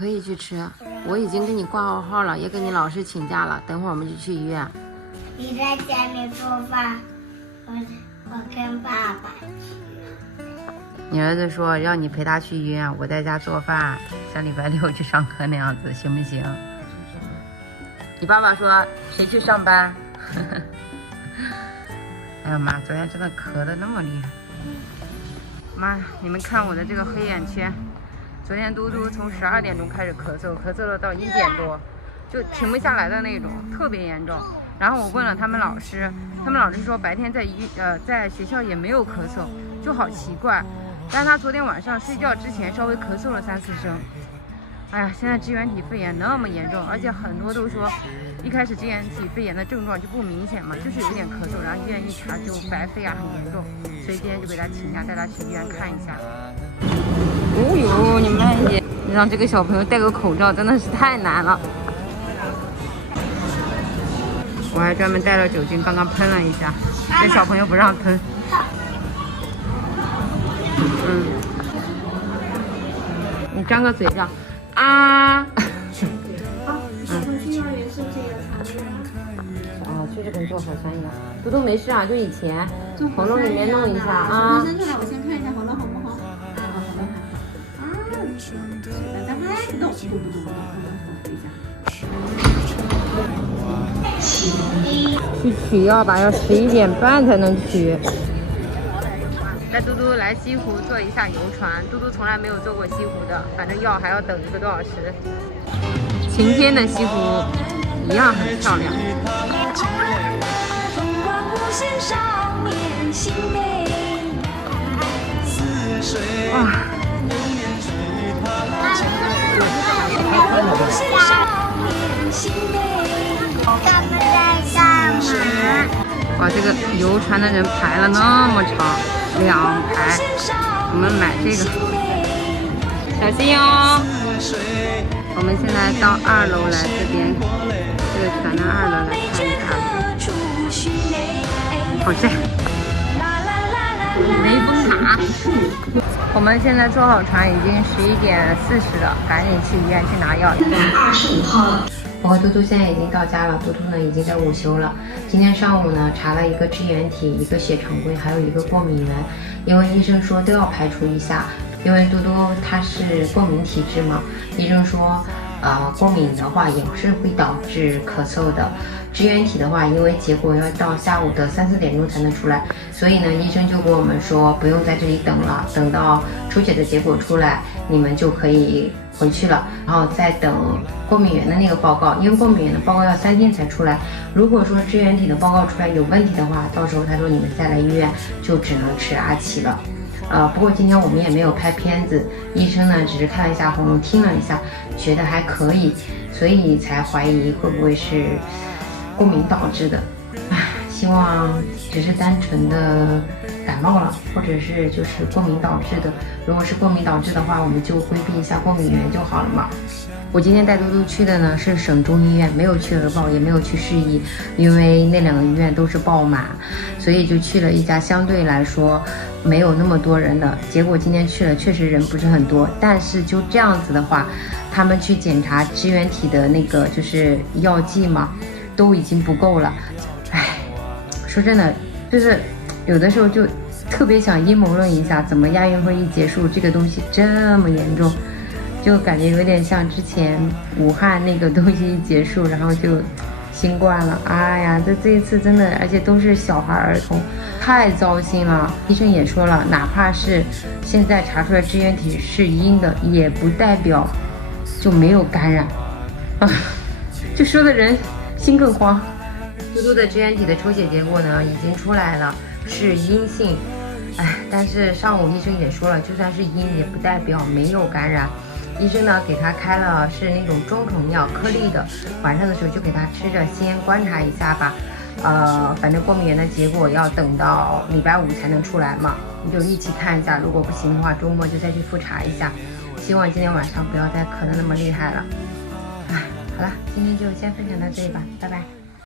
可以去吃，我已经给你挂好号了，也给你老师请假了，等会儿我们就去医院。你在家里做饭，我跟爸爸去。你儿子说让你陪他去医院，我在家做饭，像礼拜六去上课那样子，行不行？你爸爸说谁去上班？哎呀妈，昨天真的咳得那么厉害。妈，你们看我的这个黑眼圈，昨天嘟嘟从12点钟开始咳嗽，咳嗽了到1点多，就停不下来的那种，特别严重。然后我问了他们老师，他们老师说白天在学校也没有咳嗽，就好奇怪。但是他昨天晚上睡觉之前稍微咳嗽了3、4声。哎呀，现在支原体肺炎那么严重，而且很多都说一开始支原体肺炎的症状就不明显嘛，就是有点咳嗽，然后医院一查就白肺啊，很严重，所以今天就给他请假，带他去医院看一下。哦呦，你慢一点，让这个小朋友戴个口罩真的是太难了。我还专门带了酒精，刚刚喷了一下，这小朋友不让喷。你张个嘴这样啊。去幼儿园是不是有肠胃哦，确实跟做核酸一样。嘟嘟没事啊，就以前喉咙里面弄一下啊。伸出来，我先看一下喉咙好不好？好的。啊，大家还不动，不动，等一下。去取药吧，要11点半才能取。带嘟嘟来西湖坐一下游船，嘟嘟从来没有坐过西湖的，反正药还要等1个多小时。晴天的西湖一样很漂亮。哇！他们在干嘛？哇，这个游船的人排了那么长，2排。我们买这个，小心哦。我们现在到2楼来，这边这个船的2楼来看一看。好晒，雷峰塔。我们现在坐好船，已经11点40了，赶紧去医院去拿药。25号了。我和嘟嘟现在已经到家了，嘟嘟呢已经在午休了。今天上午呢查了一个支原体，一个血常规，还有一个过敏源，因为医生说都要排除一下，因为嘟嘟他是过敏体质嘛，医生说过敏的话也是会导致咳嗽的。支原体的话，因为结果要到下午的3、4点钟才能出来，所以呢医生就跟我们说不用在这里等了，等到出血的结果出来，你们就可以回去了，然后再等过敏源的那个报告，因为过敏源的报告要3天才出来。如果说支原体的报告出来有问题的话，到时候他说你们再来医院就只能吃阿奇了。不过今天我们也没有拍片子，医生呢只是看了一下喉咙，听了一下，觉得还可以，所以才怀疑会不会是过敏导致的。希望只是单纯的感冒了，或者是就是过敏导致的。如果是过敏导致的话，我们就规避一下过敏源就好了嘛。我今天带嘟嘟去的呢是省中医院，没有去儿保，也没有去市医，因为那2个医院都是爆满，所以就去了一家相对来说没有那么多人的。结果今天去了，确实人不是很多，但是就这样子的话，他们去检查支原体的那个就是药剂嘛，都已经不够了。唉，说真的，就是有的时候就特别想阴谋论一下，怎么亚运会一结束，这个东西这么严重，就感觉有点像之前武汉那个东西一结束，然后就新冠了。哎呀，这一次真的，而且都是小孩儿童，太糟心了。医生也说了，哪怕是现在查出来支原体是阴的，也不代表就没有感染啊，就说的人心更慌。嘟嘟的支原体的抽血结果呢已经出来了，是阴性。但是上午医生也说了，就算是阴也不代表没有感染。医生呢给他开了是那种中成药颗粒的，晚上的时候就给他吃着，先观察一下吧。反正过敏源的结果要等到礼拜5才能出来嘛，你就一起看一下，如果不行的话，周末就再去复查一下。希望今天晚上不要再咳得那么厉害了。好了，今天就先分享到这里吧，拜拜。